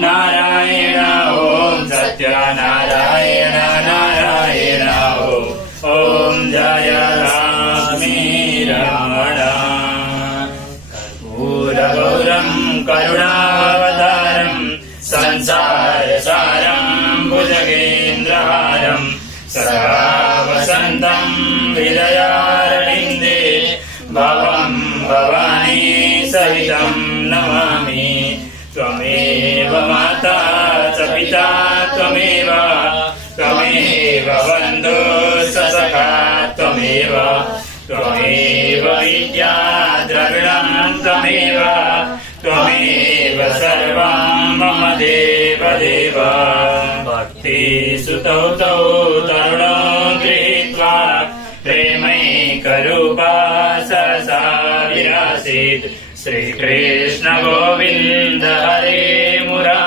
नारायण ॐ सत्यनारायण नारायण ॐ जय लक्ष्मीरमण कर्पूरगौरं करुणावतारं संसारसारं भुजगेन्द्रहारं सदा वसन्तं हृदयारविन्दे भवं भवानी सहितं नमामि। त्वमेव माता च पिता त्वमेव बन्धुः सखा त्वमेव विद्या द्रविणं त्वमेव सर्वं मम देवदेव। भक्तिसुतौ तौ तरुणौ गृहीत्वा प्रेमैकरूपा सहसा विरासीत्। श्रीकृष्ण गोविन्द हरे मुरारे